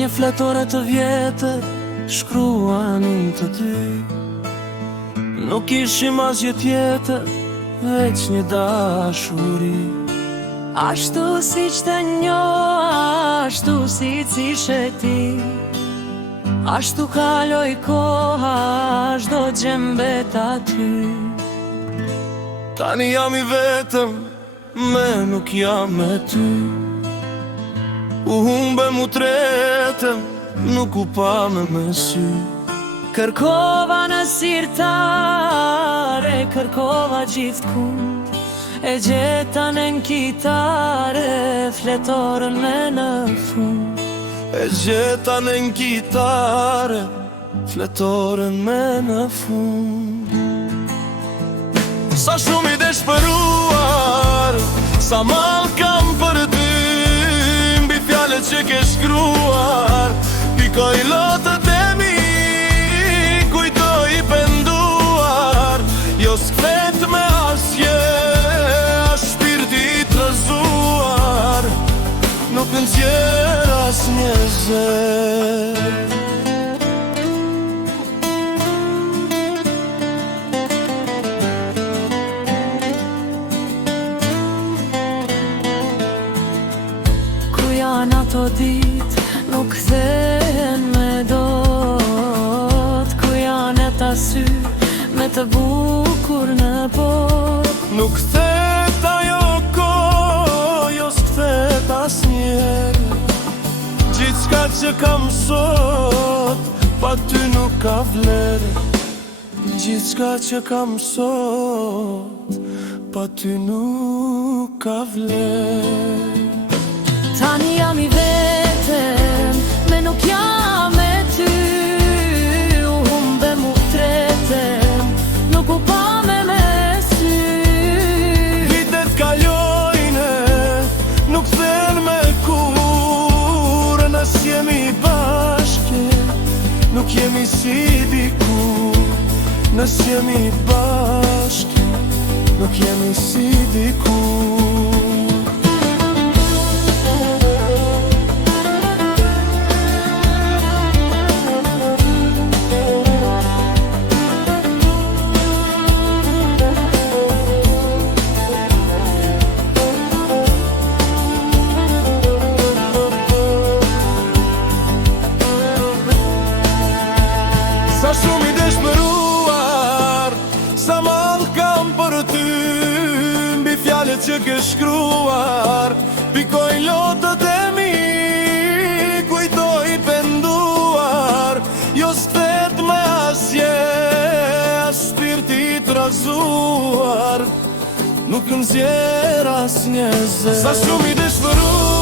një fletore të vjetër shkruan të ty. Nuk ishim asgjë tjetër, veç një dashuri. Ashtu si qte njo, ashtu si cishe ti, ashtu kaloj koha, shdo gjembet aty. Tani jam i vetëm, me nuk jam me ty. U humbem u tretëm, nuk u pa me sy. Kërkova në sirtare, kërkova gjithkund, e gjeta në kitare, fletorën me në fund. E gjeta në kitare, fletorën me në fund. Sa shumë i deshpëruar, sa mal kam për ty, mbi fjallet që ke shkruar. Pikoj lotët e mi, kujtoj i penduar. Jo s'kvet me asje, as shpirti i trëzuar. Nuk nëzjer as një zër. Janë ato dit, nuk thehen me dot. Ku janë e ta sy, me të bukur në bot. Nuk thet ajo kohë, jo s'kthet as njerë. Gjithçka që kam sot, pa ty nuk ka vlerë. Gjithçka që kam sot, pa ty nuk ka vlerë. Tani jam i vetëm, me nuk jam me ty. U humbem u tretem, nuk u pa me sy. Vitet kalojnë, nuk thën me kur. Nës jemi bashke, nuk jemi si dikur. Nës jemi bashke, nuk jemi si dikur. Sa shumë i deshpëruar, sa mal kam për ty, mbi fjallet që ke shkruar. Pikoj lotët e mi, kujtoj i penduar. Jo s'kvet me asje, as shpirti i trazuar. Nuk nëzjer as një zër. Sa shumë i deshpëruar,